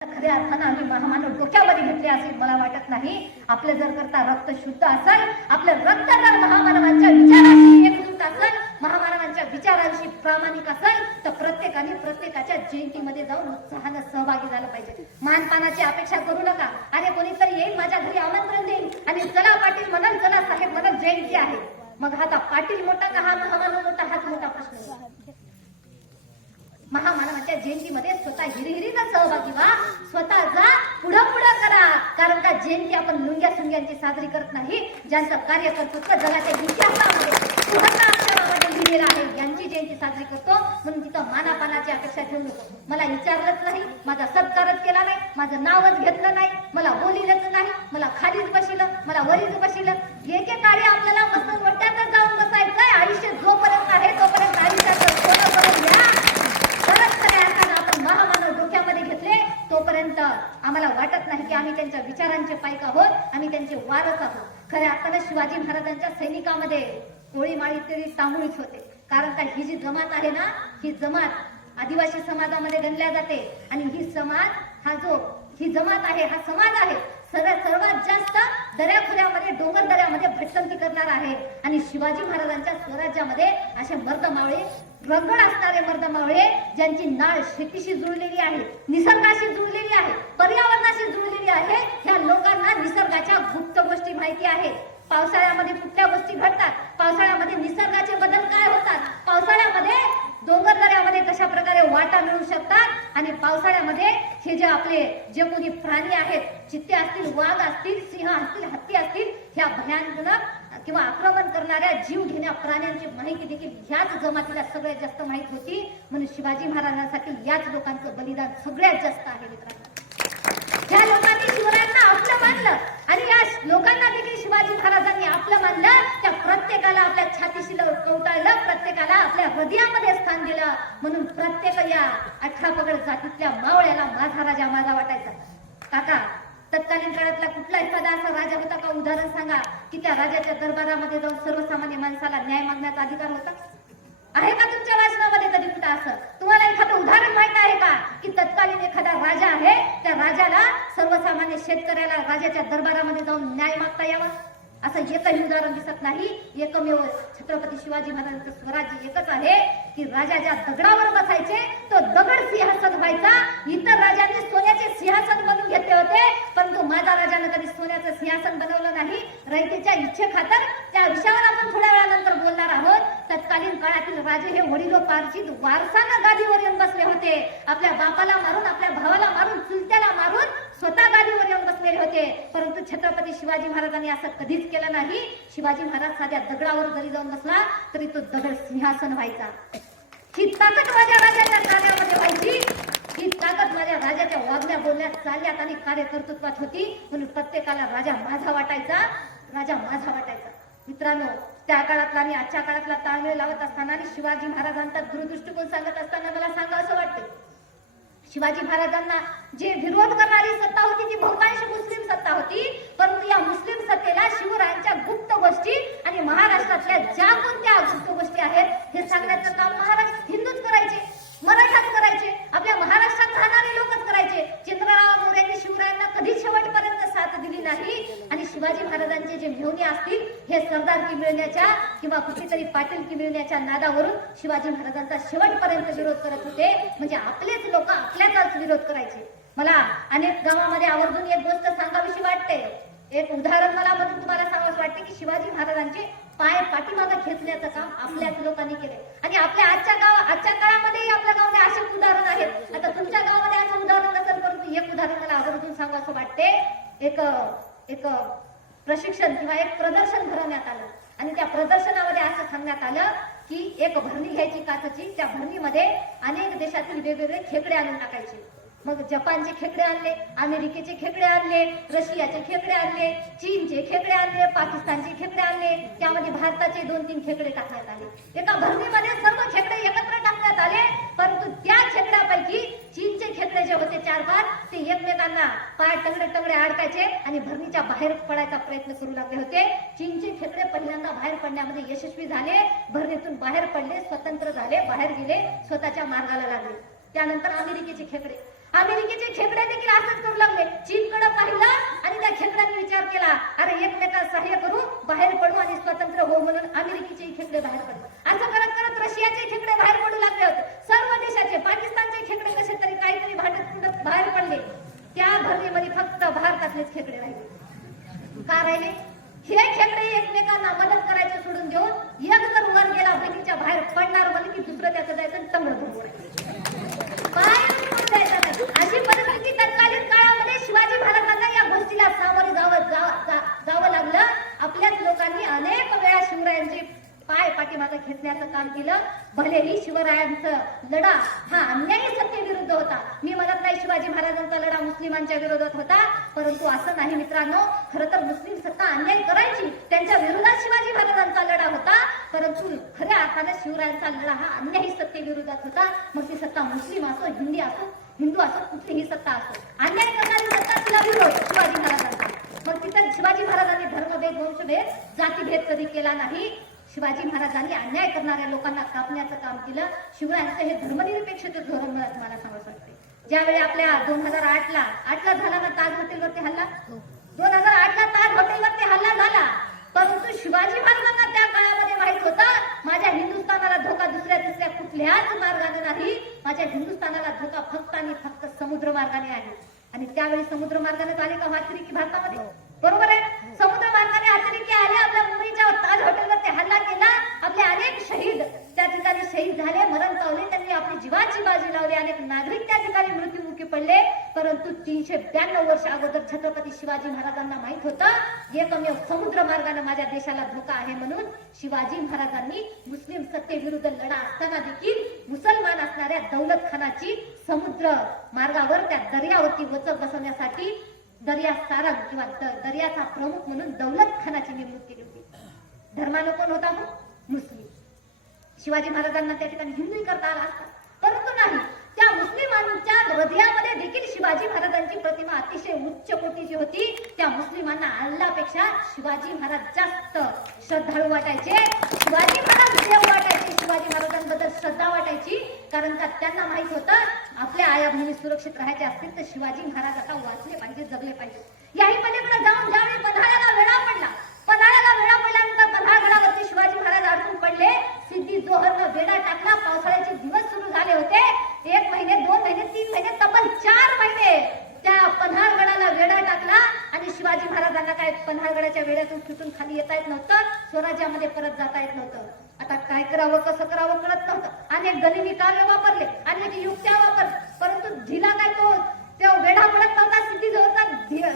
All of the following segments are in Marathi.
खऱ्या अर्थानं आम्ही महामानव डोक्यामध्ये घेतले असे मला वाटत नाही. आपले जर करता रक्त शुद्ध असेल, आपलं रक्त जर महामानवांच्या विचारांशी एकजूट असेल, महामानवांच्या विचारांशी प्रामाणिक असेल, तर प्रत्येकाने प्रत्येकाच्या जयंतीमध्ये जाऊन उत्साहानं सहभागी झालं पाहिजे. मानपानाची अपेक्षा करू नका. अरे कोणीतरी येईल माझ्या घरी आमंत्रण देईल आणि चला पाटील म्हणाल, चला साहेब म्हणाल, जयंती आहे. मग आता पाटील मोठा का हा महामानव मोठा, हाच मोठा प्रश्न आहे. महामानवाच्या जयंतीमध्ये स्वतः हिरिहिरीनं सहभागी व्हा, स्वतः जा, पुढं पुढं करा. कारण का जयंती आपण लुंग्या सुंग्यांची साजरी करत नाही. ज्यांचं कार्यकर्तृत्व जगाच्या इतिहासामध्ये सुवर्ण अक्षरामध्ये लिहिलेलं आहे, यांची जयंती साजरी करतो. म्हणून तिथं मानापानाची अपेक्षा ठेवू नको. मला विचारलंच नाही, माझा सत्कारच केला नाही, माझं नावच घेतलं नाही, मला बोलिलंच नाही, मला खालीच बसिलं, मला वरीच बसिलं. एकेकाळी आपल्याला मस्त मोठ्यातच जाऊन बसायचंय. आयुष्य जोपर्यंत आहे तोपर्यंत आयुष्याचं सोनं करून घ्या. महामानव डोक्यामध्ये घेतले तोपर्यंत आम्हाला वाटत नाही की आम्ही त्यांच्या विचारांचे पाईक आहोत, आम्ही त्यांचे वारस आहोत. खऱ्या अर्थानं शिवाजी महाराजांच्या सैनिकामध्ये कोळी माळी तरी तांबुळीच होते. कारण का ही जी जमात आहे ना, ही जमात आदिवासी समाजामध्ये गणल्या जाते. आणि ही जमात आहे, हा समाज आहे, सर्वात जास्त दऱ्याखोऱ्यामध्ये डोंगर दऱ्यामध्ये भटकंती करणार आहे. आणि शिवाजी महाराजांच्या स्वराज्यामध्ये असे मर्दमावळे, रंगड असणारे मर्दमावळे, ज्यांची नाळ शेतीशी जुळलेली आहे, निसर्गाशी जुळलेली आहे, पर्यावरणाशी जुळलेली आहे. ह्या लोकांना निसर्गाच्या गुप्त गोष्टी माहिती आहेत. पावसाळ्यामध्ये कुठल्या गोष्टी घडतात, पावसाळ्यामध्ये निसर्गाचे बदल काय होतात, पावसाळ्यामध्ये डोंगर दऱ्यामध्ये कशा प्रकारे वाटा मिळू शकतात, आणि पावसाळ्यामध्ये हे जे आपले जे कोणी प्राणी आहेत, चित्ते असतील, वाघ असतील, सिंह असतील, हत्ती असतील, ह्या भयानक किंवा आक्रमण करणाऱ्या जीव घेण्या प्राण्यांची माहिती देखील ह्याच जमातीला सगळ्यात जास्त माहित होती. म्हणून शिवाजी महाराजांसाठी याच लोकांचं बलिदान सगळ्यात जास्त आहे. मित्रांनो, ह्या लोकांनी शिवरायांना आपलं मानलं आणि या लोकांना देखील शिवाजी महाराजांनी आपलं मानलं. त्या प्रत्येकाला आपल्या छातीशी कवटाळलं, प्रत्येकाला आपल्या हृदयामध्ये स्थान दिलं. म्हणून प्रत्येक या 18 पगड जातीतल्या मावळ्याला माझा राजा माझा वाटायचा. काका, तत्कालीन काळातला कुठला एखादा असा राजा होता का, उदाहरण सांगा, की त्या राजाच्या दरबारामध्ये जाऊन सर्वसामान्य माणसाला न्याय मागण्याचा अधिकार होता? आहे का तुमच्या वाचनामध्ये कधी कुठं असं? तुम्हाला एखादं उदाहरण माहित आहे का, की तत्कालीन एखादा राजा आहे, त्या राजाला सर्वसामान्य शेतकऱ्याला राजाच्या दरबारामध्ये जाऊन न्याय मागता यावा? असं एकही उदाहरण दिसत नाही. एकमेव छत्रपती शिवाजी महाराजांचं स्वराज्य एकच आहे की राजा ज्या दगडावर बसायचे तो दगड सिंहासन व्हायचा. इतर राजांनी सोन्याचे सिंहासन बनवून घेतले होते, परंतु माझा राजानं कधी सोन्याचं सिंहासन बनवलं नाही. रयतेच्या इच्छेखातर त्या विषयावर आपण थोड्या वेळानंतर बोलणार आहोत. तत्कालीन काळातील राजे हे वडिलोपार्जित वारसानं गादीवर येऊन बसले होते. आपल्या बापाला मारून, आपल्या भावाला मारून, चुलत्याला मारून स्वतः गादीवर येऊन बसलेले होते. परंतु छत्रपती शिवाजी महाराजांनी असं कधीच केलं नाही. शिवाजी महाराज साध्या दगडावर जरी जाऊन बसला तरी तो दगड सिंहासन व्हायचा. ही ताकद माझ्या राजाच्या कार्यामध्ये व्हायची, ही ताकद माझ्या राजाच्या वागण्या बोलण्यात, चालण्यात आणि कार्यकर्तृत्वात होती. म्हणून प्रत्येकाला राजा माझा वाटायचा, राजा माझा वाटायचा. मित्रांनो, त्या काळातला आणि आजच्या काळातला ताळमेळ लावत असताना आणि शिवाजी महाराजांचा दूरदृष्टिकोन सांगत असताना मला सांगा असं वाटतं, शिवाजी महाराजांना जे विरोध करणारी सत्ता होती ती बहुतांश मुस्लिम सत्ता होती. परंतु या मुस्लिम सत्तेला शिवरायांच्या गुप्त गोष्टी आणि महाराष्ट्रातल्या ज्या कोणत्या गुप्त गोष्टी आहेत हे सांगण्याचं काम महाराष्ट्र हिंदूच करायचे, मराठाच करायचे, आपल्या महाराष्ट्रात राहणारे लोकच करायचे. चंद्रराव मोरेंनी शिवरायांना कधी शेवटपर्यंत साथ दिली नाही. आणि शिवाजी महाराजांचे जे मेहुणे असतील हे सरदारकी मिळण्याच्या किंवा कुठेतरी पाटीलकी मिळण्याच्या नादावरून शिवाजी महाराजांचा शेवटपर्यंत विरोध करत होते. म्हणजे आपलेच लोक आपल्याचाच विरोध करायचे. मला अनेक गावामध्ये आवर्जून एक गोष्ट सांगावीशी वाटते. एक उदाहरण मला म्हणून तुम्हाला सांगावं वाटते की शिवाजी महाराजांचे पाय पाठीमागे खेचण्याचं काम आपल्याच लोकांनी केले. आणि आपल्या आजच्या काळामध्ये आपल्या गावामध्ये असे उदाहरण आहेत. आता तुमच्या गावामध्ये असं उदाहरण नसेल, परंतु एक उदाहरण मला आवर्जून सांगावं वाटते. एक प्रशिक्षण किंवा एक प्रदर्शन भरवण्यात आलं आणि त्या प्रदर्शनामध्ये असं सांगण्यात आलं की एक भरणी घ्यायची काचेची, त्या भरणीमध्ये अनेक देशातील वेगवेगळे खेकडे आणून टाकायचे. मग जपानचे खेकडे आणले, अमेरिकेचे खेकडे आणले, रशियाचे खेकडे आणले, चीनचे खेकडे आणले, पाकिस्तानचे खेकडे आणले, त्यामध्ये भारताचे 2-3 खेकडे टाकण्यात आले. एका भरणीमध्ये सर्व खेकडे एकत्र टाकण्यात आले. परंतु त्या खेकड्यापैकी चीनचे खेकडे जे होते 4-5 ते एकमेकांना पाय टंगडे अडकायचे आणि भरणीच्या बाहेर पडायचा प्रयत्न करू लागले होते. चीनचे खेकडे पहिल्यांदा बाहेर पडण्यामध्ये यशस्वी झाले, भरणीतून बाहेर पडले, स्वतंत्र झाले, बाहेर गेले, स्वतःच्या मार्गाला लागले. त्यानंतर अमेरिकेचे खेकडे अमेरिकेचे खेकडे देखील असंच करू लागले. चीनकडे पाहिलं आणि त्या खेकड्यांनी विचार केला, अरे एकमेकांना सहाय्य करू, बाहेर पडू आणि स्वतंत्र होऊ, म्हणून अमेरिकेचे खेकडे बाहेर पडले. असं करत करत रशियाचे खेकडे बाहेर पडू लागले होते. सर्व देशाचे, पाकिस्तानचे खेकडे कसे तरी काहीतरी भांडत बाहेर पडले. त्या भरणीमध्ये फक्त भारतातलेच खेकडे राहिले. का राहिले? हे खेकडे एकमेकांना मदत करायचं सोडून देऊन एक जर वर गेला बहिणीच्या बाहेर पडणार म्हणजे की दुसरं त्याचं जायचं तंगड धरून बाहेर जायचं नाही. अशी परिस्थिती तत्कालीन काळामध्ये शिवाजी महाराजांना या गोष्टीला सामोरे जावं लागलं. आपल्याच लोकांनी अनेक वेळा शिवरायांची पाय पाठीमागे खेचण्याचं काम केलं. भलेही शिवरायांचा लढा हा अन्यायी सत्तेविरुद्ध होता. मी म्हणत नाही शिवाजी महाराजांचा लढा मुस्लिमांच्या विरोधात होता, परंतु असं नाही मित्रांनो, खरं तर मुस्लिम सत्ता अन्याय करायची, त्यांच्या विरोधात शिवाजी महाराजांचा लढा होता. परंतु खऱ्या अर्थाने शिवरायांचा लढा हा अन्यायी सत्तेविरोधात होता. मग ती सत्ता मुस्लिम असो, हिंदू असो, कुठलीही सत्ता असो, अन्याय करणारी सत्ता तिला विरोध शिवाजी महाराजांचा. मग तिथं शिवाजी महाराजांनी धर्मभेद, वंशभेद, जातीभेद कधी केला नाही. शिवाजी महाराजांनी अन्याय करणाऱ्या लोकांना कापण्याचं काम केलं. शिवरायांचं हे धर्मनिरपेक्षतेचे धोरण मला सांगू शकते. ज्यावेळी आपल्या 2008ला झाला ना ताज हॉटेलवरती हल्ला, 2008ला ताज हॉटेलवरती हल्ला झाला. परंतु शिवाजी महाराजांना त्या काळामध्ये माहित होतं, माझ्या हिंदुस्थानाला धोका दुसऱ्या तिसऱ्या कुठल्याच मार्गाने नाही, माझ्या हिंदुस्थानाला धोका फक्त आणि फक्त समुद्र मार्गाने आहे. आणि त्यावेळी समुद्र मार्गाने आले का अतिरेकी भारतामध्ये? बरोबर आहे, समुद्र मार्गाने अतिरेकी आले, आपल्या मुंबईच्या ताज हॉटेलवरती हल्ला केला. आपले अनेक शहीद त्या ठिकाणी शहीद झाले, मरण पावले, त्यांनी आपली जीवाची बाजी लावली. अनेक नागरिक त्या ठिकाणी मृत्युमुखी पडले. परंतु 392 वर्ष अगोदर छत्रपती शिवाजी महाराजांना माहित होतं एकमेव समुद्र मार्गाने माझ्या देशाला धोका आहे. म्हणून शिवाजी महाराजांनी मुस्लिम सत्तेविरुद्ध लढा असताना देखील मुसलमान असणाऱ्या दौलत खानाची समुद्र मार्गावर त्या दर्यावरती वचक बसवण्यासाठी दर्या सारंग किंवा दर्याचा प्रमुख म्हणून दौलत खानाची नेमणूक केली होती. धर्मानं कोण होता? मग मुस्लिम. शिवाजी महाराजांना त्या ठिकाणी हिंदू करता आला असता, परंतु नाही, त्या मुस्लिमांच्या हृदयामध्ये देखील शिवाजी महाराजांची प्रतिमा अतिशय उच्च कोटीची होती. त्या मुस्लिमांना अल्लापेक्षा शिवाजी महाराज जास्त श्रद्धाळू वाटायचे, शिवाजी महाराज देव वाटायचे, शिवाजी महाराजांबद्दल श्रद्धा वाटायची. कारण का त्यांना माहित होतं आपल्या आया बहिणी सुरक्षित राहायचे असतील तर शिवाजी महाराज आता वाचले पाहिजे, जगले पाहिजे. याही पलीकडे जाऊन ज्यावेळी पन्हाळ्याला वेढा पडल्यानंतर पन्हाळगडावरती शिवाजी महाराज अडकून पडले. सिद्धी जोहरनं वेढा टाकला. पावसाळ्याचे दिवस सुरू झाले होते. 1 महिने, 2 महिने, 3 महिने, तब्बल 4 महिने त्या पन्हाळगडाला वेढा टाकला. आणि शिवाजी महाराजांना काय पन्हाळगडाच्या वेढ्यातून सुटून खाली येता येत नव्हतं, स्वराज्यामध्ये परत जाता येत नव्हतं. आता काय करावं, कसं करावं कळत नव्हतं. अनेक गनिमी कार्य वापरले, अनेक युक्त्या वापरल्या, परंतु ढिला काय तो वेढा पडत नव्हता. सिद्धी जोहरचा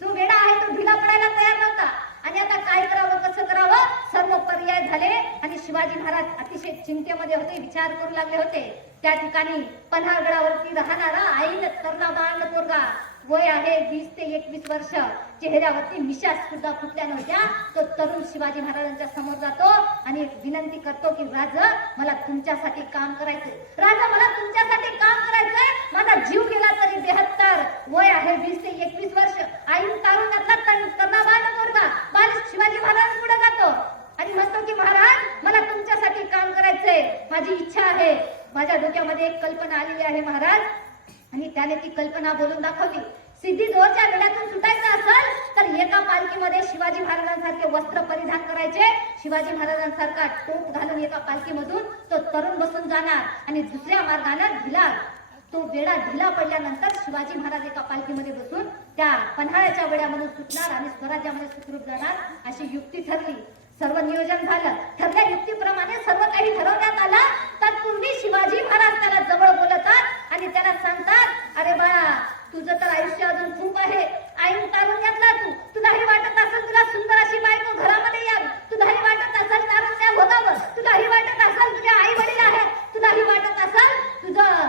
जो वेढा आहे तो ढिला पडायला तयार नव्हता. आणि आता काय करावं, कसं करावं, सर्व पर्याय झाले. आणि शिवाजी महाराज अतिशय चिंतेमध्ये होते, विचार करू लागले होते. त्या ठिकाणी पन्हाळगडावरती राहणारा आईन तरुणाबाळ पोरगा, वय आहे 20 ते 21 वर्ष, चेहऱ्यावरती मिशा सुद्धा फुटल्या नव्हत्या. तो तरुण शिवाजी महाराजांच्या समोर जातो आणि विनंती करतो की राजा, मला तुमच्यासाठी काम करायचंय. राजा, मला तुमच्यासाठी काम करायचंय. माझा जीव गेला तरी 72, वय आहे 20 ते 21 वर्ष, आईन तारुण्यातला तरुणाबाळ पोरगा बाल शिवाजी महाराजांपुढे जातो आणि म्हणतो की महाराज, मला तुमच्यासाठी काम करायचंय, माझी इच्छा आहे, माझ्या डोक्यामध्ये एक कल्पना आलेली आहे महाराज. आणि त्याने ती कल्पना बोलून दाखवली. सिद्धी जोहरच्या वेढ्यातून सुटायचं असेल तर एका पालखीमध्ये शिवाजी महाराजांसारखे वस्त्र परिधान करायचे, शिवाजी महाराजांसारखा टोप घालून एका पालखीमधून तो तरुण बसून जाणार आणि दुसऱ्या मार्गाने तो वेढा ढिला पडल्यानंतर शिवाजी महाराज एका पालखीमध्ये बसून त्या पन्हाळ्याच्या वेढ्यामधून सुटणार आणि स्वराज्यामध्ये सुखरूप जाणार, अशी युक्ती ठरली. सर्व नियोजन झालं. ठरल्या युक्तीप्रमाणे सर्व काही ठरवण्यात आलं. तत्पूर्वी शिवाजी महाराज त्याला जवळ बोलतात आणि त्याला सांगतात, अरे बाळा, तुझं तर आयुष्य अजून खूप आहे. आईन तारुण्यातला तुलाही वाटत असेल तुला सुंदर अशी बायको घरामध्ये यावी, तुलाही वाटत असेल तारुण्या भोगावं, तुलाही वाटत असेल तुझे आई वडील आहेत, तुलाही वाटत असेल तुझं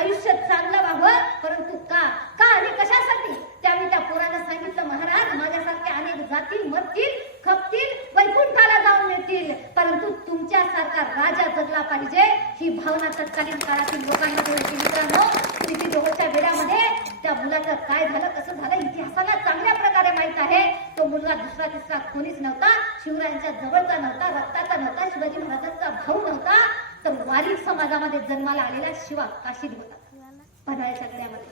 आयुष्य चांगलं व्हावं, परंतु का आणि कशासाठी? त्यावेळी त्या पोरानं सांगितलं, महाराज, माझ्यासारखे अनेक जातील, मरतील, खपतील, वैकुंठाला जाऊन मिळतील, परंतु तुमच्यासारखा राजा जगला पाहिजे. ही भावना तत्कालीन काळातील लोकांमध्ये होती. मित्रांनो, सिद्धी जोहरच्या वेढ्यामध्ये त्या मुलाचं काय झालं, कसं झालं, इतिहासाला चांगल्या प्रकारे माहित आहे. तो मुलगा दुसरा तिसरा कोणीच नव्हता, शिवरायांच्या जवळचा नव्हता, रक्ताचा नव्हता, शिवाजी महाराजांचा भाऊ नव्हता, तर वारीक समाजामध्ये जन्माला आलेला शिवा काशीद होता. पन्हाळ्याच्या गड्यामध्ये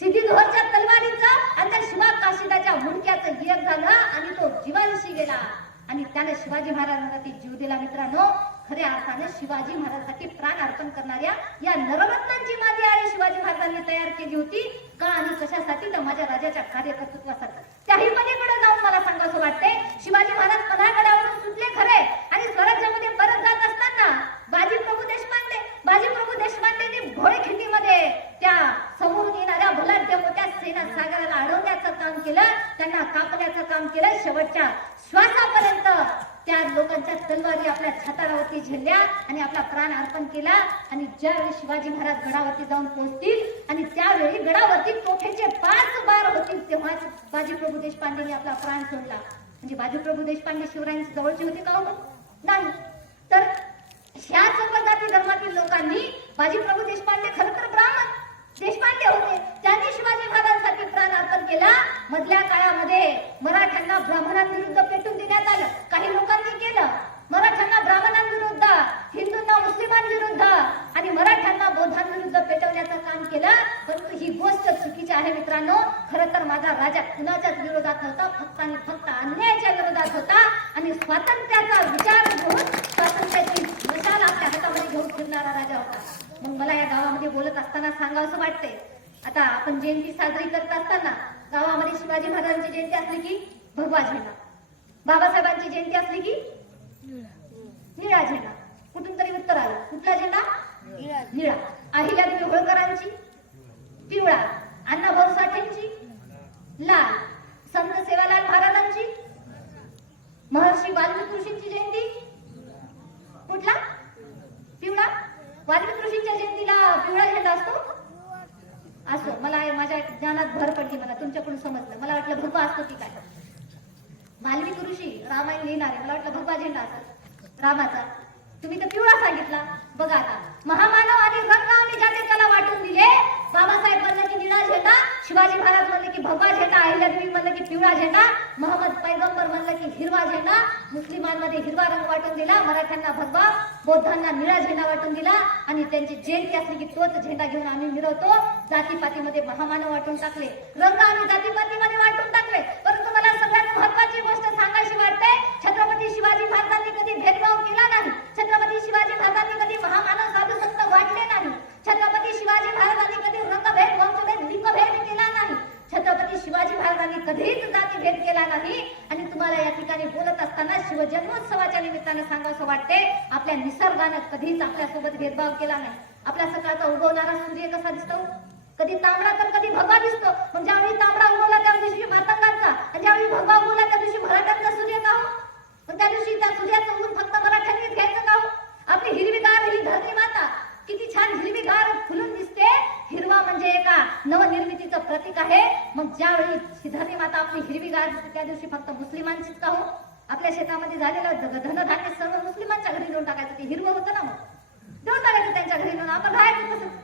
सिद्धीधोरच्या तलवारीचा आणि त्या शिवा काशिदाच्या मुंडक्याचं एक झालं आणि तो जीवांशी गेला आणि त्याने शिवाजी महाराजांसाठी जीव दिला. मित्रांनो, खऱ्या अर्थाने शिवाजी महाराजांसाठी प्राण अर्पण करणाऱ्या या नररत्नांची माती आणि शिवाजी महाराजांनी तयार केली होती का आणि कशासाठी? तर माझ्या राजाच्या कार्यकर्तृत्वासाठी. त्याही पलीकडे जाऊन मला सांगावं वाटते, शिवाजी महाराज पन्हाळगडावरून सुटले खरे आणि स्वराज्यामध्ये परत जात असताना बाजीप्रभू देशपांडेंनी घोडेखिंडीमध्ये त्या समोरून येणाऱ्या बलाढ्य मोठ्या सेना सागराला अडवण्याचं काम केलं, त्यांना कापण्याचं काम केलं. शेवटच्या श्वासापर्यंत त्या लोकांच्या तलवारी आपल्या छातारावरती झेलल्या आणि आपला प्राण अर्पण केला. आणि ज्यावेळी शिवाजी महाराज गडावरती जाऊन पोहोचतील आणि त्यावेळी गडावरती तोफेचे 5 बार होतील तेव्हाच बाजीप्रभू देशपांडेंनी आपला प्राण सोडला. म्हणजे बाजीप्रभू देशपांडे शिवरायांच्या जवळचे होते का? नाही. तर ह्या सर्व जाती धर्मातील लोकांनी बाजीप्रभू देशपांडे खरं तर ब्राह्मण देशपांडे होते, त्यांनी शिवाजी महाराजांसाठी प्राण अर्पण केला. मधल्या काळामध्ये मराठ्यांना ब्राह्मणांविरुद्ध पेटून देण्यात आलं. काही लोकांनी केलं. मराठ्यांना ब्राह्मणांविरुद्ध, हिंदूंना मुस्लिमांविरुद्ध आणि मराठ्यांना बौद्धांविरुद्ध पेटवण्याचं काम केलं. परंतु ही गोष्ट चुकीची आहे मित्रांनो. खरं तर माझा राजा कुणाच्याच विरोधात नव्हता, फक्त आणि फक्त अन्यायाच्या विरोधात होता आणि स्वातंत्र्याचा विचार घेऊन स्वातंत्र्याची मशाल आपल्या हातामध्ये घेऊन फिरणारा राजा होता. मग मला या गावामध्ये बोलत असताना सांगावंसं वाटतंय, आता आपण जयंती साजरी करत असताना गावामध्ये शिवाजी महाराजांची जयंती असली की भगवा झेंडा, बाबासाहेबांची जयंती असली की निळा झेंडा. कुठून तरी उत्तर आलं. कुठला झेंडा? निळा. अहिल्यादेवी होळकरांची पिवळा, अण्णाभाऊ साठेंची लाल, संत सेवालाल महाराजांची, महर्षी वाल्मिकी ऋषींची जयंती कुठला? पिवळा. वाल्मिकी ऋषींच्या जयंतीला पिवळा झेंडा असतो. मला माझ्या ज्ञानात भर पडली, मला तुमच्याकडून समजलं. मला वाटलं भगवा असतो की काय. वाल्मिकी ऋषी रामायण लिहिणारे, मला वाटलं भगवा झेंडा असतो रामाचा. तुम्ही तर पिवळा सांगितला. बघा आता, महामानव आणि रंगावणी ज्याने त्याला वाटून दिले. बाबासाहेब म्हणलं की निळा झेंडा, शिवाजी महाराज म्हणले की भगवा झेंडा, अहिल्यादेवी म्हणलं की पिवळा झेंडा, मोहम्मद पैगंबर म्हणलं की हिरवा झेंडा. मुस्लिमांमध्ये हिरवा रंग वाटून दिला, मराठ्यांना भगवा, बौद्धांना निळा झेंडा वाटून दिला. आणि त्यांची जयंती असली की तोच झेंडा घेऊन आम्ही मिरवतो. जातीपातीमध्ये महामानव वाटून टाकले, रंग आम्ही जातीपातीमध्ये वाटून टाकले. परंतु मला सगळ्यात महत्वाची गोष्ट सांगायची वाटते, छत्रपती शिवाजी महाराजांनी कधी भेदभाव केला नाही. छत्रपती शिवाजी महाराजांनी कधी महामानव साधू संत वाटले नाही. छत्रपती शिवाजी महाराजांनी कधी रंगभेद, वंशभेद, लिंगभेद केला नाही. छत्रपती शिवाजी महाराजांनी कधीच जातीभेद केला नाही. आणि तुम्हाला या ठिकाणी बोलत असताना शिवजन्मोत्सवाच्या निमित्ताने सांगावंसं वाटते, आपल्या निसर्गानं कधीच आपल्यासोबत भेदभाव केला नाही. आपल्या सकाळचा उगवणारा सूर्य कसा दिसतो? कधी तांबडा तर कधी भगवा दिसतो. पण ज्यावेळी तांबडा उगवला त्या दिवशी मातंगांचा आणि ज्यावेळी भगवा उगवला त्या दिवशी मराठ्यांचा सूर्य का हो? पण त्या दिवशी त्या सूर्याचं ऊन फक्त मराठ्यांनीच घ्यायचं का हो? आपली हिरवीगार ही धरणी माता किती छान हिरवीगार फुलून दिसते. हिरवा म्हणजे एका नवनिर्मितीचं प्रतीक आहे. मग ज्यावेळी धरणी माता आपली हिरवीगार दिसते त्या दिवशी फक्त मुस्लिमांचीच का हो? आपल्या शेतामध्ये झालेलं धनधान्य सर्व मुस्लिमांच्या घरी नेऊन टाकायचं. ते हिरवं होतं ना, मग देऊन टाकायचं त्यांच्या घरी नेऊन. आपण राहायचं कसं?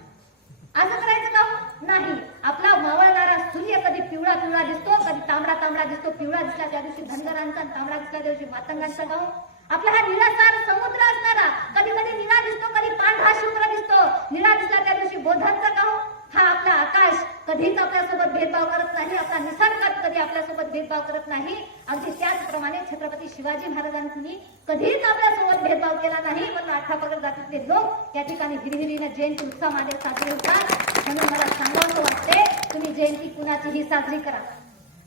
असं करायचं का? नाही. आपला मावळणारा सूर्य कधी पिवळा पिवळा दिसतो, कधी तांबडा तांबडा दिसतो. पिवळा दिसला त्या दिवशी धनगरांचा, तांबडा दिसला त्या दिवशी मातंगांचा का हो? आपला हा निळासार समुद्र असणारा कधी कधी निळा दिसतो, कधी पांढरा शुभ्र दिसतो. निळा दिसला त्या दिवशी बौद्धांचा का हो? हा आपला आकाश कधीच आपल्यासोबत भेदभाव करत नाही. आपला निसर्गात कधी आपल्यासोबत भेदभाव करत नाही. अगदी त्याचप्रमाणे छत्रपती शिवाजी महाराजांनी कधीच आपल्यासोबत भेदभाव केला नाही. पण आठा जातीतले लोक या ठिकाणी हिरहिरीने जयंती उत्सवामध्ये साजरे होतात. म्हणून मला सांगावं वाटते, तुम्ही जयंती कुणाचीही साजरी करा.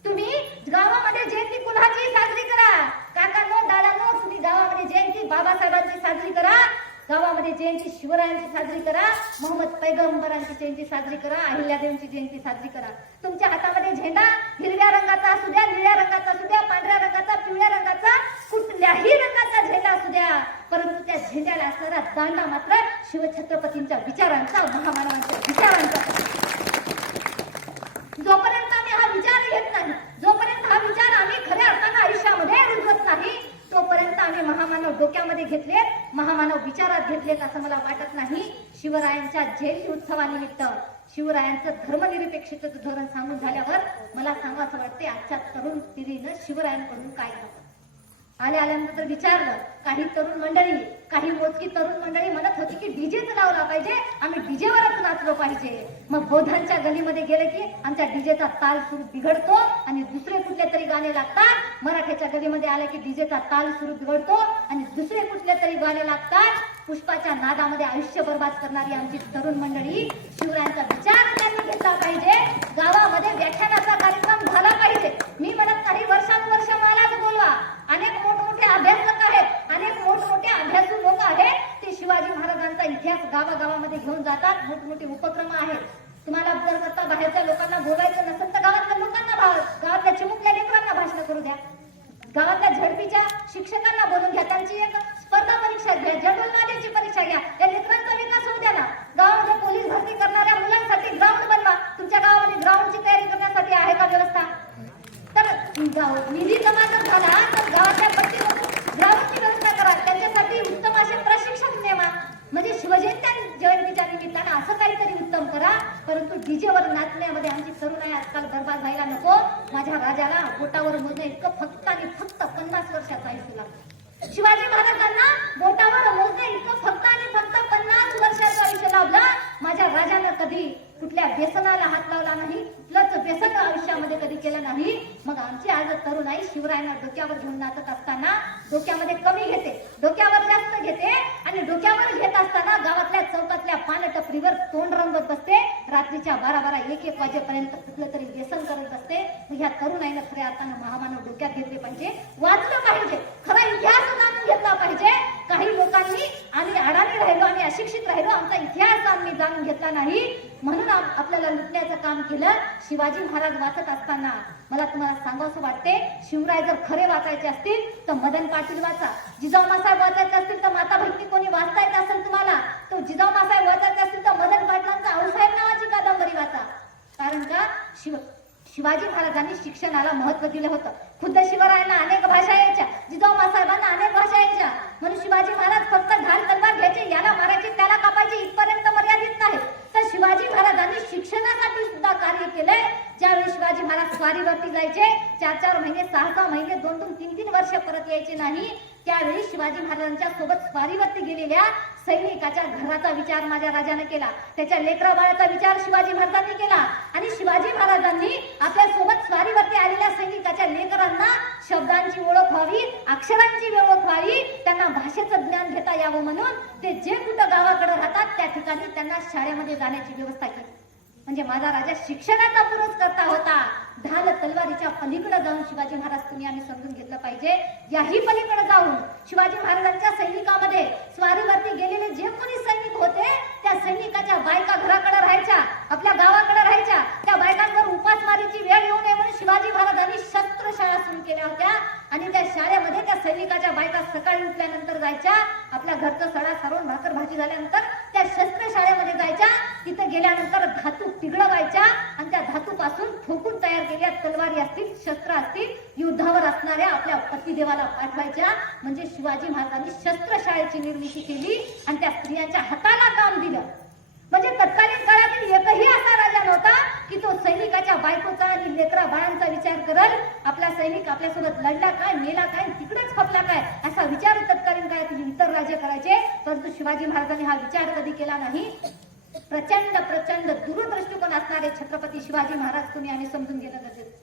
तुम्ही गावामध्ये जयंती कुणाचीही साजरी करा. काकांनो, दादांनो, तुम्ही गावामध्ये जयंती बाबासाहेबांची साजरी करा. गावामध्ये जयंती शिवरायांची साजरी करा. मोहम्मद पैगंबरांची जयंती साजरी करा. अहिल्यादेवींची जयंती साजरी करा. तुमच्या हातामध्ये झेंडा हिरव्या रंगाचा असू द्या, निळ्या रंगाचा असू द्या, पांढऱ्या रंगाचा, पिवळ्या रंगाचा, कुठल्याही रंगाचा झेंडा असू द्या. परंतु त्या झेंड्याला असणारा दांडा मात्र शिवछत्रपतींच्या विचारांचा, महामानवांच्या विचारांचा. जोपर्यंत आम्ही हा विचार घेत नाही, जोपर्यंत हा विचार आम्ही खऱ्या अर्थानं आयुष्यामध्ये रुजवत नाही, तोपर्यंत आम्ही महामानव डोक्यामध्ये घेतलेत, महामानव विचारात घेतलेत असं मला वाटत नाही. शिवरायांच्या जयंती उत्सवानिमित्त शिवरायांचं धर्मनिरपेक्षतेचं धोरण सांगून झाल्यावर मला सांगावं वाटते, आजच्या तरुण पिढीनं शिवरायांकडून काय घ्यावं. आल्यानंतर विचारलं, काही तरुण मंडळी, काही मोजकी तरुण मंडळी म्हणत होती की डीजेच लावला पाहिजे, आम्ही डीजेवरच नाचलो पाहिजे. मग बोधांच्या गलीमध्ये गेले की आमच्या डीजेचा ताल सूर बिघडतो आणि दुसरे कुठले तरी गाणे लागतात. मराठीच्या गलीमध्ये आले की डीजेचा ताल सूर बिघडतो आणि दुसरे कुठले तरी गाणे लागतात. पुष्पाच्या नादामध्ये आयुष्य बर्बाद करणारी आमची तरुण मंडळी, शिवरायांचा विचार त्यांनी घेतला पाहिजे. गावामध्ये व्याख्यानाचा कार्यक्रम झाला पाहिजे. मी म्हणत नाही वर्षानुवर्ष मलाच बोलवा. अनेक मोठमोठे अभ्यासक आहेत, अनेक मोठमोठे अभ्यासू लोक आहेत, ते शिवाजी महाराजांचा इतिहास गावागावामध्ये घेऊन जातात. मोठमोठे उपक्रम आहेत. तुम्हाला जर करता बाहेरच्या लोकांना बोलायचं नसेल तर गावातल्या लोकांना, गावातल्या चिमुकल्या लेकरांना भाषण करू द्या. गावातल्या झडपीच्या शिक्षकांना बोलून घ्या. त्यांची एक स्पर्धा परीक्षा घ्या, जनरल नॉलेजची परीक्षा घ्या. या लेकरांचा विकास होऊ द्या ना. गावामध्ये पोलीस भरती करणाऱ्या मुलांसाठी ग्राउंड बनवा. तुमच्या गावामध्ये ग्राउंडची तयारी करण्यासाठी आहे का व्यवस्था? तर निधी जमा जर झाला तर गावातल्या प्रत्येक ग्राउंडची व्यवस्था करा. त्यांच्यासाठी उत्तम असे प्रशिक्षक नेमा. म्हणजे जयंतीच्या निमित्तानं असं काहीतरी उत्तम करा. परंतु डीजेवर नाचण्यामध्ये आमची तरुणाई आजकाल बर्बाद व्हायला नको. माझ्या राजाला बोटावर मोजणं इतकं फक्त आणि फक्त 50 वर्षाचं आयुष्य लाभलं. शिवाजी महाराजांना बोटावर मोजणं इतकं फक्त आणि फक्त 50 वर्षाचं आयुष्य लाभलं. माझ्या राजानं कधी कुठल्या व्यसनाला हात लावला नाही, कुठलंच व्यसन आयुष्यामध्ये कधी केलं नाही. मग आमची आज तरुणाई शिवरायांना डोक्यावर घेऊन नाचत असताना डोक्यामध्ये कमी घेते, डोक्यावर जास्त घेते आणि डोक्यावर घेत असताना गावातल्या चौकातल्या पानटपरीवर तोंड रंगत बसते. रात्रीच्या 12-12, 1-1 वाजेपर्यंत कुठलं तरी व्यसन करत असते. ह्या तरुणाईनं खऱ्या अर्थानं महामानव डोक्यात घेतले पाहिजे, वाचलं पाहिजे, खरा इतिहास जाणून घेतला पाहिजे. काही लोकांनी आम्ही अडाणी राहिलो, आम्ही अशिक्षित राहिलो, आमचा इतिहास आम्ही जाणून घेतला नाही म्हणून आपल्याला लुटण्याचं काम केलं. शिवाजी महाराज वाचत असताना मला तुम्हाला सांगावंसं वाटते, शिवराय जर खरे वाचायचे असतील तर मदन पाटील वाचा. जिजाऊ मासाहेब वाचायचे असतील तर माता भक्ती कोणी वाचता येत असेल तुम्हाला तो जिजाऊ मासाहेब वाचायचे असतील तर मदन पाटलांचा आऊसाहेब नावाची कादंबरी वाचा. कारण का शिवाजी महाराजांनी शिक्षणाला महत्व दिलं होतं. खुद्द शिवरायांना अनेक भाषा यायच्या, जिजाऊ मासाहेबांना अनेक भाषा यायच्या. म्हणून शिवाजी महाराज फक्त ढाल तलवार घ्यायचे, याला मारायचे त्याला कापायचे इथपर्यंत मर्यादित नाही. तर शिवाजी महाराजांनी शिक्षणासाठी सुद्धा कार्य केलंय. ज्यावेळी शिवाजी महाराज स्वारीवरती जायचे, 4-4 महिने, 6-6 महिने, 2-2, 3-3 वर्ष परत यायचे नाही, त्यावेळी शिवाजी महाराजांच्या सोबत स्वारीवरती गेलेल्या सैनिकाच्या घराचा विचार माझ्या राजाने केला. त्याच्या लेकरा बाळाचा विचार शिवाजी महाराजांनी केला. आणि शिवाजी महाराजांनी आपल्या सोबत स्वारीवरती आलेल्या सैनिकाच्या लेकरांना शब्दांची ओळख व्हावी, अक्षरांची ओळख व्हावी, त्यांना भाषेचं ज्ञान घेता यावं म्हणून ते जे कुठं गावाकडे राहतात त्या ठिकाणी त्यांना शाळेमध्ये जाण्याची व्यवस्था केली. म्हणजे माझा राजा शिक्षणाचा पुरस्कर्ता होता. ढाल तलवारीच्या पलीकडे जाऊन शिवाजी महाराज तुम्ही आम्ही समजून घेतलं पाहिजे. याही पलीकडे जाऊन शिवाजी महाराजांच्या सैनिकामध्ये स्वारीवरती गेलेले जे कोणी सैनिक होते त्या सैनिकाच्या बायका घराकडे राहायच्या, आपल्या गावाकडे राहायच्या. त्या बायकांवर उपासमारीची वेळ येऊ नये म्हणून शिवाजी महाराजांनी शस्त्रशाळा सुरू केल्या होत्या. आणि त्या शाळेमध्ये त्या सैनिकाच्या बायका सकाळी उठल्यानंतर जायच्या, आपल्या घरचं सडा सारून भाकर भाजी झाल्यानंतर त्या शस्त्रशाळेमध्ये जायच्या. तिथे गेल्यानंतर धातू पिघळवायच्या आणि त्या धातूपासून ठोकून तयार केलेल्या तलवारी असतील, शस्त्र असतील, युद्धावर असणाऱ्या आपल्या पतिदेवाला पाठवायच्या. म्हणजे शिवाजी महाराजांनी शस्त्रशाळेची निर्मिती केली आणि त्या स्त्रियांच्या हाताला काम दिलं. म्हणजे तत्कालीन काळातील एकही असा राजा नव्हता की तो सैनिकाच्या बायकोचा आणि लेकरा बाळांचा विचार करल. आपला सैनिक आपल्यासोबत लढला काय, मेला काय, तिकडेच खपला काय असा विचार तत्कालीन काळातील इतर राजे करायचे. परंतु शिवाजी महाराजांनी हा विचार कधी केला नाही. प्रचंड दूरदृष्टिकोन असणारे छत्रपती शिवाजी महाराज तुम्ही आम्ही समजून घेणं गरजेचं.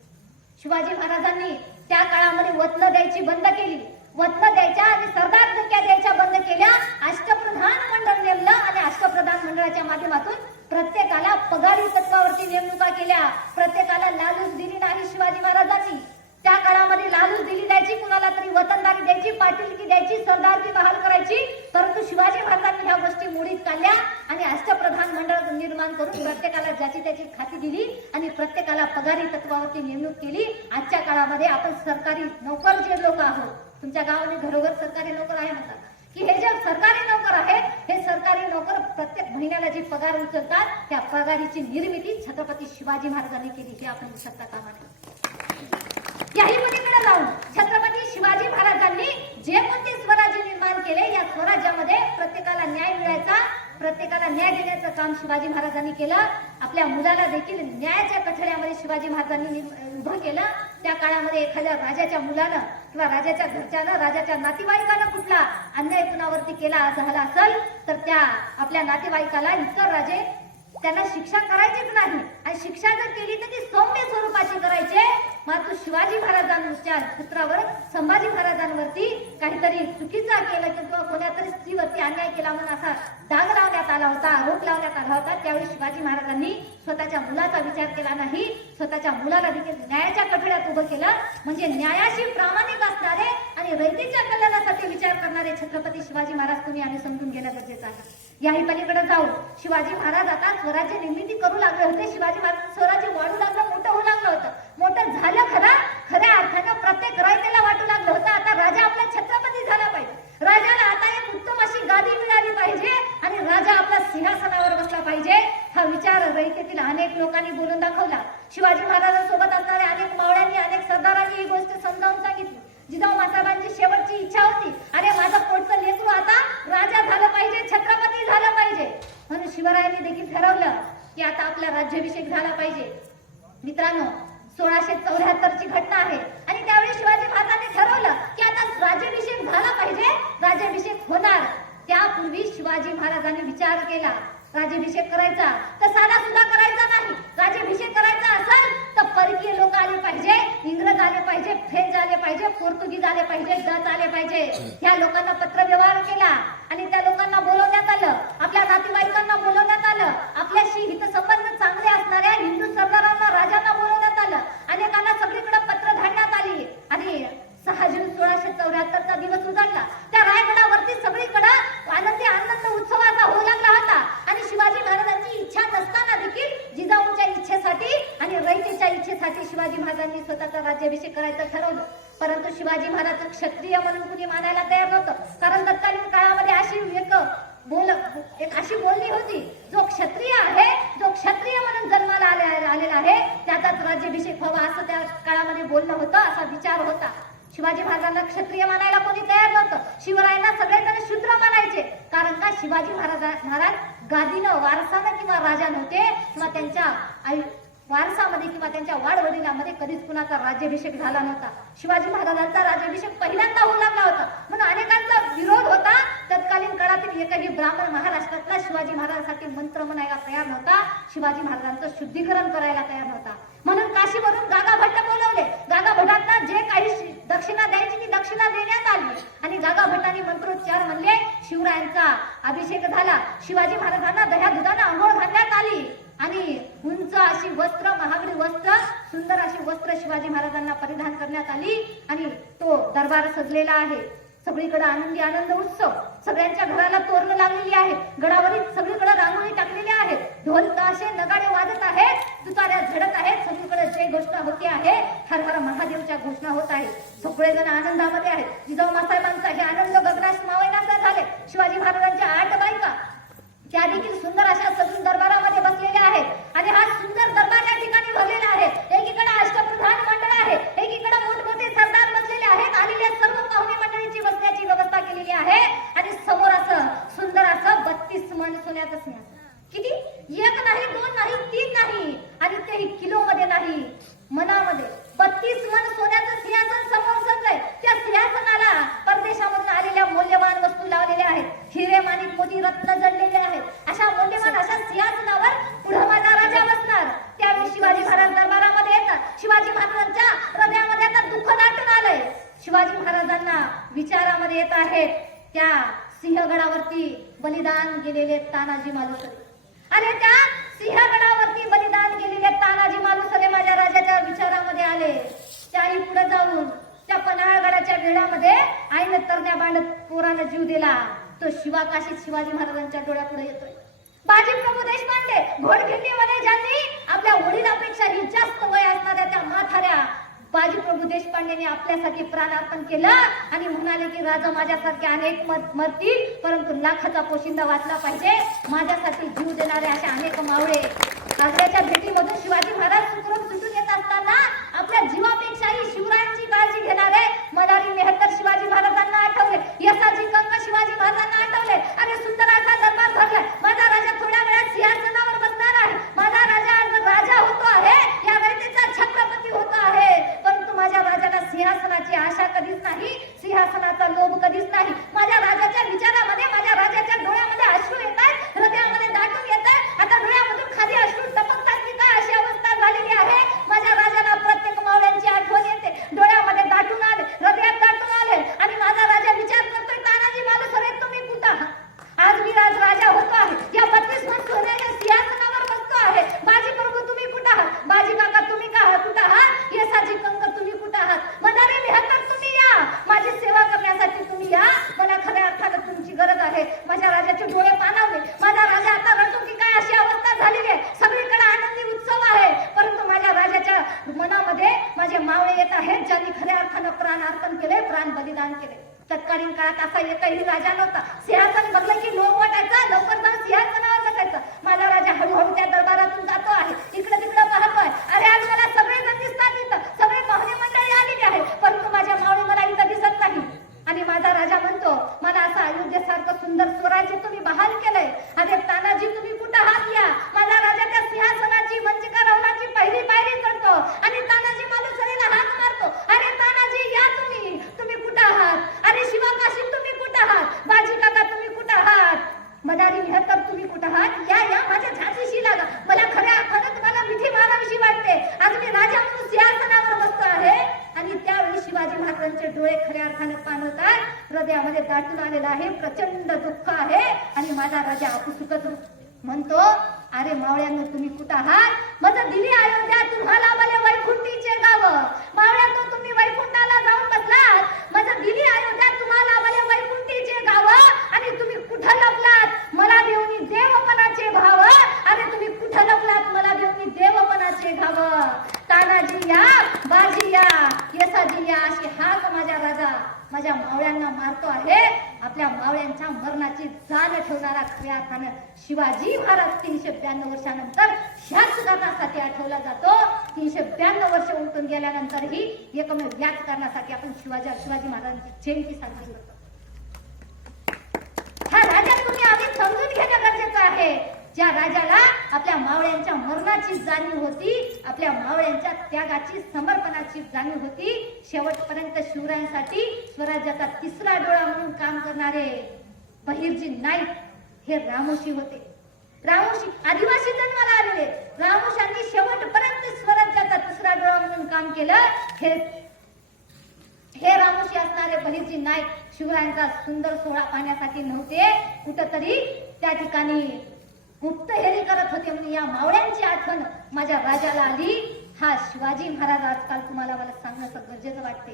शिवाजी महाराजांनी त्या काळामध्ये वतनं द्यायची बंद केली. वतनं द्यायच्या आणि सरदार बुक्या द्यायच्या बंद केल्या. अष्टप्रधान मंडळ नेमलं आणि अष्टप्रधान मंडळाच्या माध्यमातून प्रत्येकाला पगारी तत्वावरती नेमणुका केल्या. प्रत्येकाला लालूच दिली नाही शिवाजी महाराजांनी. त्या काळामध्ये लालूच दिली द्यायची, कुणाला तरी वतनदारी द्यायची, पाटीलकी द्यायची, सरदारकी बहाल करायची. परंतु शिवाजी महाराजांनी ह्या गोष्टी मोडीत काढल्या आणि अष्टप्रधान मंडळ निर्माण करून प्रत्येकाला ज्याची त्याची खाती दिली आणि प्रत्येकाला पगारी तत्वावरती नेमणूक केली. आजच्या काळामध्ये आपण सरकारी नोकर जे लोक आहोत, तुमच्या गावाने घरोघर सरकारी नोकर आहे म्हणतात की हे जे सरकारी नोकर आहेत हे सरकारी नोकर प्रत्येक महिन्याला जी पगार उचलतात त्या पगारीची निर्मिती छत्रपती शिवाजी महाराजांनी केली हे आपण विसरता कामा नये. याही पलीकडे जाऊन छत्रपती शिवाजी महाराजांनी जे कोणते स्वराज्य निर्माण केले या स्वराज्यामध्ये प्रत्येकाला न्याय मिळायचा, प्रत्येकाला न्याय देण्याचं काम शिवाजी महाराजांनी केलं. आपल्या मुलाला देखील न्यायाच्या कठड्यामध्ये शिवाजी महाराजांनी उभं केलं. त्या काळामध्ये एखाद्या राजाच्या मुलानं किंवा राजाच्या घरच्यानं राजाच्या नातेवाईकानं कुठला अन्याय कुणावरती केला झाला असेल तर त्या आपल्या नातेवाईकाला इतर राजे त्यांना शिक्षा करायचीच नाही आणि शिक्षा जर केली तर ती सौम्य स्वरूपाची करायचे. मात्र शिवाजी महाराजांच्या पुत्रावर संभाजी महाराजांवरती काहीतरी चुकीचा केलं किंवा कोणातरी स्त्रीवरती अन्याय केला म्हणून असा डाग लावण्यात आला होता, आरोप लावण्यात आला होता. त्यावेळी शिवाजी महाराजांनी स्वतःच्या मुलाचा विचार केला नाही, स्वतःच्या मुलाला देखील न्यायाच्या कठड्यात उभं केलं. म्हणजे न्यायाशी प्रामाणिक असणारे आणि रयतेच्या कल्याणासाठी विचार करणारे छत्रपती शिवाजी महाराज तुम्ही आम्ही समजून घेणं गरजेचं आहे. याही पलीकडे जाऊन शिवाजी महाराज आता स्वराज्य निर्मिती करू लागले होते. शिवाजी महाराज स्वराज्य वाढू लागलं, मोठं होऊ लागलं होतं. मोठं झालं खऱ्या अर्थानं प्रत्येक रयतेला वाटू लागलं होतं आता राजा आपला छत्रपती झाला पाहिजे, राजाला आता एक उत्तम अशी गादी मिळाली पाहिजे आणि राजा आपला सिंहासनावर बसला पाहिजे. हा विचार रयतेतील अनेक लोकांनी बोलून दाखवला. शिवाजी महाराजांसोबत असणाऱ्या अनेक मावळ्यांनी अनेक सरदारांनी ही गोष्ट समजावून सांगितली. जिजाऊ मासाहेबांची शेवटची इच्छा होती, अरे माझं पोटचं लेकरू आता राजा झालं पाहिजे, छत्रपती झालं पाहिजे. म्हणून शिवरायांनी देखील ठरवलं की आता आपला राज्याभिषेक झाला पाहिजे. मित्रांनो 1674 ची घटना आहे आणि त्यावेळी शिवाजी महाराजांनी ठरवलं की आता राज्याभिषेक झाला पाहिजे, राज्याभिषेक होणार. त्यापूर्वी शिवाजी महाराजांनी विचार केला राज्याभिषेक करायचा तर साधा सुद्धा करायचा नाही. राज्याभिषेक करायचा असेल तर परकीय लोक आले पाहिजे, इंग्रज आले पाहिजे, फ्रेंच आले पाहिजे, पोर्तुगीज आले पाहिजे, डच आले पाहिजे. ह्या लोकांना पत्र व्यवहार केला आणि त्या लोकांना बोलवण्यात आलं, आपल्या नातेवाईकांना बोलवण्यात आलं, आपल्याशी हितसंबंध चांगले असणाऱ्या हिंदू सरदारांना राजांना बोलवण्यात आलं. अनेकांना सगळीकडे पत्र धाडण्यात आली आणि 6 जून 1674 चा दिवस उजाडला. त्या रायगडावरती सगळीकडे आनंदी आनंद उत्सवाचा होऊ लागला होता आणि शिवाजी महाराजांची इच्छा नसताना देखील जिजाऊंच्या इच्छेसाठी आणि रयतेच्या इच्छेसाठी शिवाजी महाराजांनी स्वतःचा राज्याभिषेक करायचं ठरवलं. परंतु शिवाजी महाराज क्षत्रिय म्हणून कुणी मानायला तयार नव्हतं. कारण तत्कालीन काळामध्ये अशी एक अशी बोलणी होती, जो क्षत्रिय आहे, जो क्षत्रिय म्हणून जन्माला आलेला आहे त्याचाच राज्याभिषेक व्हावा असं त्या काळामध्ये बोलणं होतं, असा विचार होता. शिवाजी महाराजांना क्षत्रिय मानायला कोणी तयार नव्हतं. शिवरायांना सगळेजण शूद्र मानायचे. कारण का शिवाजी महाराज गादीनं वारसानं किंवा राजा नव्हते किंवा त्यांच्या वारसामध्ये किंवा त्यांच्या वाडवडिलांमध्ये कधीच कुणाचा राज्याभिषेक झाला नव्हता. शिवाजी महाराजांचा राज्याभिषेक पहिल्यांदा होऊ लागला होता म्हणून अनेकांचा विरोध होता. तत्कालीन काळातील एकही ब्राह्मण महाराष्ट्रातला शिवाजी महाराजांसाठी मंत्र म्हणायला तयार नव्हता, शिवाजी महाराजांचं शुद्धीकरण करायला तयार नव्हता. म्हणून काशीवरून गागा भट्ट बोलवले. गागा भट्टांना जे काही दक्षिणा द्यायची ती दक्षिणा देण्यात आली आणि गागा भट्टांनी मंत्रोच्चार म्हणले. शिवरायांचा अभिषेक झाला. शिवाजी महाराजांना दह्या दुधाने आंघोळ घालण्यात आली आणि उंच अशी वस्त्र, महागडी वस्त्र, सुंदर अशी वस्त्र शिवाजी महाराजांना परिधान करण्यात आली आणि तो दरबार सजलेला आहे. सगळीकडे आनंदी आनंद उत्सव, सगळ्यांच्या घराला तोरणं लागलेली आहेत, गडावरील सगळीकडे रांगोळी टाकलेली आहेत, ढोल ताशे नगाडे वाजत आहेत, तुताऱ्या झडत आहेत, सगळीकडे जय घोषणा होते आहे, हर हर महादेवच्या घोषणा होत आहे. सगळेजण आनंदामध्ये आहेत. जिजाऊ मासाहेबांचा हे आनंद गगनास मावेनासा झाले. शिवाजी महाराजांच्या 8 बायका त्या देखील सुंदर अशा सजून दरबारामध्ये बसलेल्या आहेत आणि हा सुंदर दरबार या ठिकाणी भरलेला आहे. एकीकडे अष्टप्रधान मंडळ आहे, एकीकडे मोठमोठे सरदार बसलेले आहेत. आलेल्या सर्व पाहुणे मंडळींची बसण्याची व्यवस्था केलेली आहे आणि समोर असं सुंदर असं 32 मन सोन्याचं सिंहासन. किती? 1 नाही, 2 नाही, 3 नाही आणि तेही किलो मध्ये नाही, मनामध्ये 32 मन सोन्याचं सिंहासन समोर सजलंय. त्या सिंहासनाला परदेशामधून आलेल्या मौल्यवान वस्तू लावलेल्या आहेत. हिरे, माणिक, मोती, रत्न जडलेले आहेत. अशा मौल्यवान अशा सिंहासनावर पुढे माझा राजा बसणार. त्यावेळी शिवाजी महाराज दरबारामध्ये येतात. शिवाजी महाराजांच्या हृदयामध्ये आता दुःख दाटून आलंय. शिवाजी महाराजांना विचारामध्ये येत आहेत त्या सिंहगडावरती बलिदान गेलेले तानाजी मालुसरे. अरे त्या सिंहगडावरती बलिदान गेलेले तानाजी मालुसरे माझ्या राजाच्या विचारामध्ये आले. त्याही पुढे जाऊन त्या पन्हाळगडाच्या वेळामध्ये आईनं तरण्या बांधत पोरानं जीव दिला. तो शिवाकाशीत शिवाजी महाराजांच्या डोळ्यापुढे येतोय. बाजीप्रभू देशपांडे घोडखिंडीमध्ये ज्यांनी आपल्या वडिलांपेक्षाही जास्त वय असणाऱ्या त्या म्हाताऱ्या बाजीप्रभू देशपांडेने आपल्यासाठी प्राणार्पण केलं आणि म्हणाले की राजा माझ्यासारखे अनेक मरतील परंतु लाखाचा पोशिंदा वाचला पाहिजे. माझ्यासाठी जीव देणारे असे अनेक मावळे. आग्र्याच्या भेटीमधून शिवाजी महाराज सुखरूप सुटून येत असताना आपल्या जीवापेक्षाही शिवरायांची काळजी घेणारे मदारी मेहतर शिवाजी महाराजांना आठवले. यसाजी कंक शिवाजी महाराजांना आठवले. अरे सुंदर असा दरबार भरलाय. माझा राजा थोड्या वेळात सिंहासनावर बसणार आहे. माझा राजा राजा होतो आहे, या रयतेचा छत्रपती होतो आहे. परंतु माझ्या राजाला सिंहासनाची आशा कधीच नाही. असे मावळे येत आहेत ज्यांनी खऱ्या अर्थानं प्राण अर्पण केले, प्राण बलिदान केले. तत्कालीन काळात असा एकही राजा नव्हता. सिंहासन बघलं की लोक वाटायचा, लवकर जाऊन सिंहासनावर बसायचं. माझा राजा हळूहळू त्या दरबारातून जातो आहे, इकडे तिकडे पाहतोय. अरे आज मला सगळे जण दिसतात, इथं सगळे पाहुणे मंडळी आलेली आहे, परंतु माझ्या मावळे मला इथं दिसत नाही. आणि माझा राजा म्हणतो, मला असं अयोध्येसारखं सुंदर स्वराज्य तुम्ही बहाल केलंय, अरे तानाजी तुम्ही कुठं आहात? या. माझा राजा त्या सिंहासनाची मंचिका रवलाची पहिली पायरी चढतो आणि तानाजी मालुसरेला हाक मारतो. अरे तानाजी या, तुम्ही कुठं आहात? अरे शिवा काशी तुम्ही कुठं आहात? बाजी काका तुम्ही कुठं आहात? मदारी मेहतर तुम्ही कुठं आहात? या माझ्या झाशीशी लागा. मला खऱ्या अर्थानं तुम्हाला मिठी मारावीशी वाटते. आज मी राजा म्हणून सिंहासनावर बसतो आहे. आणि त्यावेळी शिवाजी महाराजांचे डोळे खऱ्या अर्थानं पाणवतात. हृदयामध्ये दाटून आलेला आहे, प्रचंड दुःख आहे. आणि माझा राजा आपसुकच म्हणतो, अरे मावळ्यांनो तुम्ही कुठं आहात? माझं दिली अयोध्या तुम्हाला मला वैकुंठीचे गाव. मावळ्यांनो तुम्ही वैकुंठाला जाऊन बसलात, माझं दिली अयोध्या तुम्हाला मला वैकुंठीचे गाव. आणि तुम्ही कुठं लपलात? मला देऊनी देवपणाचे भाव. अरे तुम्ही कुठं लपलात? मला देऊनी देवपणाचे भाव. तानाजी या, बाजी या, येसाजी या, अशी हाक माझा राजा माझ्या मावळ्यांना मारतो आहे. आपल्या मावळ्यांच्या मरणाची जाण ठेवणारा खऱ्या अर्थानं शिवाजी महाराज 392 वर्षानंतर ह्याच कारणासाठी आठवला जातो. 392 वर्ष उलटून गेल्यानंतरही एकमेव याच कारणासाठी आपण शिवाजी महाराजांची जयंती साजरी करतो. हा राजा तुम्ही आधी समजून घेणं गरजेचं आहे. ज्या राजाला आपल्या मावळ्यांच्या मरणाची जाणीव होती, आपल्या मावळ्यांच्या त्यागाची, समर्पणाची जाणीव होती, शेवटपर्यंत शिवरायांसाठी स्वराज्याचा तिसरा डोळा म्हणून काम करणारे बहिर्जी नाईक हे रामोशी होते. रामोशी आदिवासी जन्माला आलेले रामोशांनी शेवटपर्यंत स्वराज्याचा तिसरा डोळा म्हणून काम केलं. हे रामोशी असणारे बहिर्जी नाईक शिवरायांचा सुंदर सोहळा पाहण्यासाठी नव्हते, कुठंतरी त्या ठिकाणी गुप्तहेरी करत होते. म्हणून या मावळ्यांची आठवण माझ्या राजाला आली. हा शिवाजी महाराज आजकाल तुम्हाला मला सांगणं गरजेचं वाटते.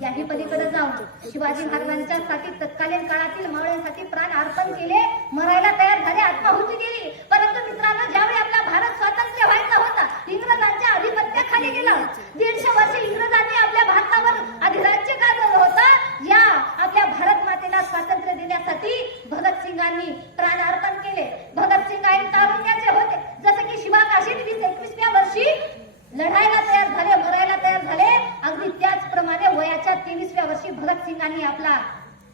याही पलीकडे जाऊन शिवाजी महाराजांच्यासाठी तत्कालीन काळातील मावळ्यांसाठी प्राण अर्पण केले, मरायला तयार झाले, आत्माहुती दिली. परंतु मित्रांनो, ज्यावेळी आपला भारत स्वातंत्र्य व्हायचा होता, इंग्रजांच्या अधिपत्याखाली गेला, 150 वर्ष इंग्रजांनी आपल्या भारतावर अधिराज्य गाजवलं होतं. या आपल्या भारत मातेला स्वातंत्र्य देण्यासाठी भगतसिंगांनी प्राण अर्पण केले. भगतसिंग आई तारुण्याचे होते, जसं की शिवा काशीद 21व्या वर्षी लढायला तयार झाले, मरायला तयार झाले. अगदी त्याचप्रमाणे वयाच्या 23व्या वर्षी भगतसिंगांनी आपला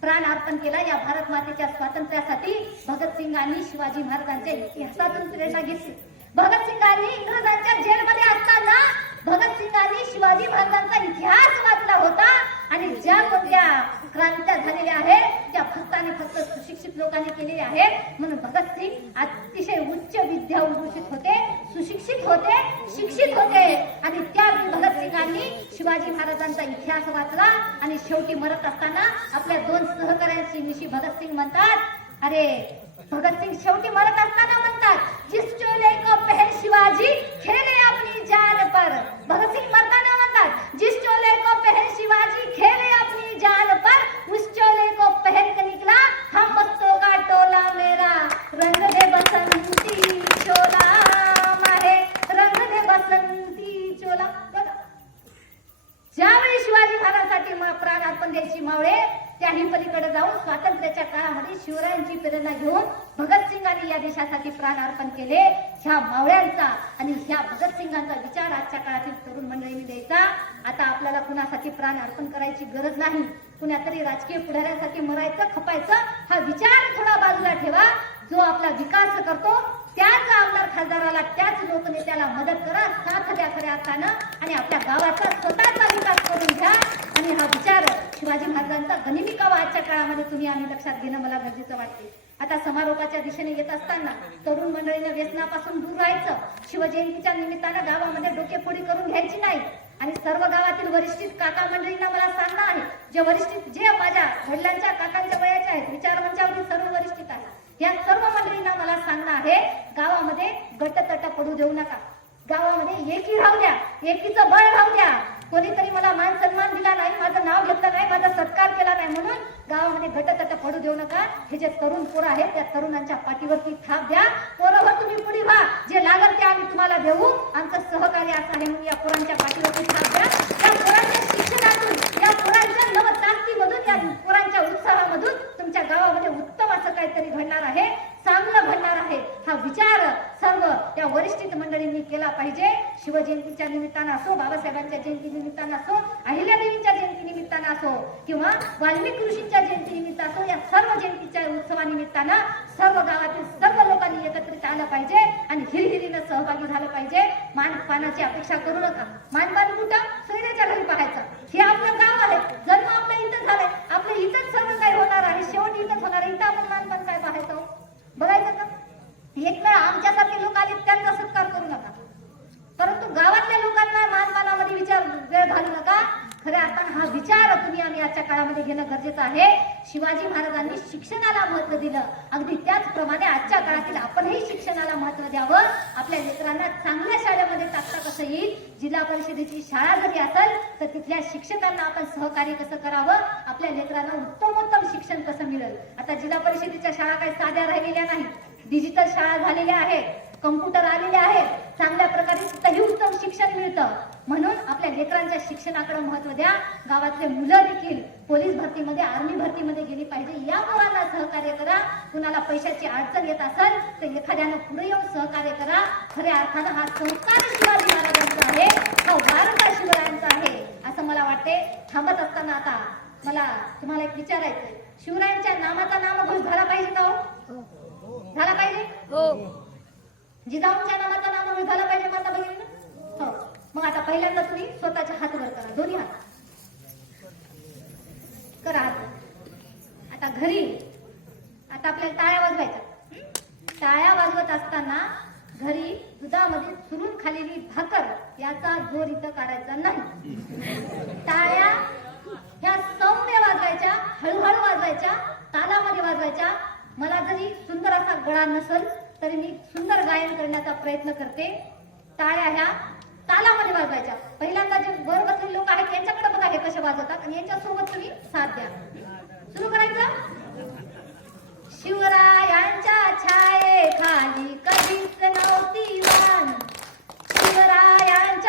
प्राण अर्पण केला. या भारत मातेच्या स्वातंत्र्यासाठी भगतसिंगांनी शिवाजी महाराजांच्या इतिहासातून प्रेरणा घेतली. भगतसिंगांनी इंग्रजांच्या जेलमध्ये असताना भगतसिंगांनी शिवाजी महाराजांचा इतिहास वाचला होता. आणि ज्या कोणत्या क्रांत्या झालेल्या आहेत त्या फक्त आणि फक्त सुशिक्षित लोकांनी केलेल्या आहेत. म्हणून भगतसिंग अतिशय उच्च विद्या उद्भूषित होते, सुशिक्षित होते, शिक्षित होते. आणि त्या भगतसिंगांनी शिवाजी महाराजांचा इतिहास वाचला. आणि शेवटी मरत असताना आपल्या 2 सहकाऱ्यांशी निशी भगतसिंग म्हणतात, अरे भगतसिंग शेवटी मरत असताना म्हणतात, जिस चोले को पहन शिवाजी खेले अपनी जान पर. भगतसिंग मरताना म्हणतात, जिस चोले को पहन शिवाजी खेले अपनी जान पर, उस चोले को पहन कर निकला हम मस्तों का टोला मेरा. रंग दे बसंती चोला माहे, रंग दे बसंती चोला. ज्यावेळी शिवाजी महाराजांसाठी प्राण अर्पण द्यायची मावळे, त्याही पलीकडे जाऊन स्वातंत्र्याच्या काळामध्ये शिवरायांची प्रेरणा घेऊन भगतसिंगांनी या देशासाठी प्राण अर्पण केले. ह्या मावळ्यांचा आणि ह्या भगतसिंगांचा विचार आजच्या काळातील तरुण मंडळींनी द्यायचा. आता आपल्याला कुणासाठी प्राण अर्पण करायची गरज नाही, कुणातरी राजकीय पुढाऱ्यांसाठी मरायचं, खपायचं हा विचार थोडा बाजूला ठेवा. जो आपला विकास करतो त्याच आमदार खासदाराला, त्याच लोकनेत्याला मदत करा, साथ द्या खऱ्या अर्थानं. आणि आपल्या गावाचा स्वतःचा विकास करून घ्या. आणि हा विचार शिवाजी महाराजांचा गनिमिकावा आजच्या काळामध्ये तुम्ही आम्ही लक्षात घेणं मला गरजेचं वाटते. आता समारोपाच्या दिशेने येत असताना तरुण मंडळीनं व्यसनापासून दूर राहायचं. शिवजयंतीच्या निमित्तानं गावामध्ये डोकेफोडी करून घ्यायची नाही. आणि सर्व गावातील वरिष्ठित काका मंडळींना मला सांगणं आहे, जे वरिष्ठित जे माझ्या वडिलांच्या काकांच्या वयाच्या आहेत, विचारमंचावरील सर्व वरिष्ठित आहेत, या सर्व मंडळींना मला सांगणं आहे, गावामध्ये गटतट पडू देऊ नका. गावामध्ये एकी राहू द्या, एकीचं बळ राहू द्या. कोणीतरी मला मान सन्मान दिला नाही, माझं नाव घेतलं नाही, माझा सत्कार केला नाही म्हणून गावामध्ये गटतट पडू देऊ नका. हे जे तरुण पोरं आहेत त्या तरुणांच्या पाठीवरती थाप द्या. पोरं तुम्ही पुढे व्हा, जे लागल ते आम्ही तुम्हाला देऊ, आमचं सहकार्य असं आहे म्हणून या पोरांच्या पाठीवरती थाप द्या. पाहिजे. शिवजयंतीच्या निमित्तानं असो, बाबासाहेबांच्या जयंती निमित्तानं असो, अहिल्यादेवींच्या जयंती निमित्तानं असो किंवा वाल्मिकी ऋषींच्या जयंती निमित्त असो, या सर्व जयंतीच्या उत्सवानिमित्तानं सर्व गावातील सर्व लोकांनी एकत्रित आलं पाहिजे आणि हिरहिरीनं सहभागी झालं पाहिजे. मानपानाची अपेक्षा करू नका. मानपान कुठं? सोयऱ्याच्या घरी पाहायचं. हे आपलं गाव आहे, जन्म आपल्या इथं झालाय, आपलं इथंच सर्व काही होणार आहे, शेवट इथंच होणार आहे. इथं आपण मानपान काय पाहायचं? बघायचं का? एक वेळा आमच्यासारखे लोक आले त्यांचा सत्कार करू नका, परंतु गावातल्या लोकांना मानपानामध्ये विचार वेळ घालू नका. खऱ्या अर्थानं हा विचार तुम्ही आम्ही आजच्या काळामध्ये घेणं गरजेचं आहे. शिवाजी महाराजांनी शिक्षणाला महत्व दिलं, अगदी त्याचप्रमाणे आजच्या काळातील आपणही शिक्षणाला महत्व द्यावं. आपल्या लेकरांना चांगल्या शाळेमध्ये टाकता कसं येईल, जिल्हा परिषदेची शाळा जरी असेल तर तिथल्या शिक्षकांना आपण सहकार्य कसं करावं, आपल्या लेकरांना उत्तमोत्तम शिक्षण कसं मिळेल. आता जिल्हा परिषदेच्या शाळा काही साध्या राहिलेल्या नाही, डिजिटल शाळा झालेल्या आहेत, कम्प्युटर आलेले आहेत, चांगल्या प्रकारे तिथंही उत्तम शिक्षण मिळतं. म्हणून आपल्या लेकरांच्या शिक्षणाकडे महत्व द्या. गावातले मुलं देखील पोलीस भरतीमध्ये, आर्मी भरतीमध्ये गेली पाहिजे. या मुलांना सहकार्य करा. कुणाला पैशाची अडचण येत असेल तर एखाद्यानं पुढे येऊन सहकार्य करा. खऱ्या अर्थानं हा संस्कार शिवाजी महाराजांचा आहे, हा वारसा शिवरायांचा आहे असं मला वाटते. थांबत असताना आता मला तुम्हाला एक विचारायचंय, शिवरायांच्या नामाचा नामघोष झाला पाहिजे का हो? झाला पाहिजे हो. जिजाऊंच्या नामाचा नामघोष झाला पाहिजे माता भगिनींनो. हो. मग आता पहिल्यांदा तुम्ही स्वतःच्या हात वर करा, दोन्ही हात करा हात. आता घरी आता आपल्याला टाळ्या वाजवायच्या. टाळ्या वाजवत असताना घरी दुधामध्ये चुरून खालेली भाकर याचा जोर इथं काढायचा नाही. टाळ्या ह्या सौम्य वाजवायच्या, हळूहळू वाजवायच्या, तालामध्ये वाजवायच्या. मला जरी सुंदर असा गळा नसेल तरी मी सुंदर गायन करण्याचा प्रयत्न करते. टाळ्या ह्या तालामध्ये वाजवायच्या. पहिल्यांदा जे वर बसलेले लोक आहेत त्यांच्याकडे बघा हे कसे वाजवतात आणि यांच्या सोबत तुम्ही साथ द्या. सुरू करायचं. शिवराय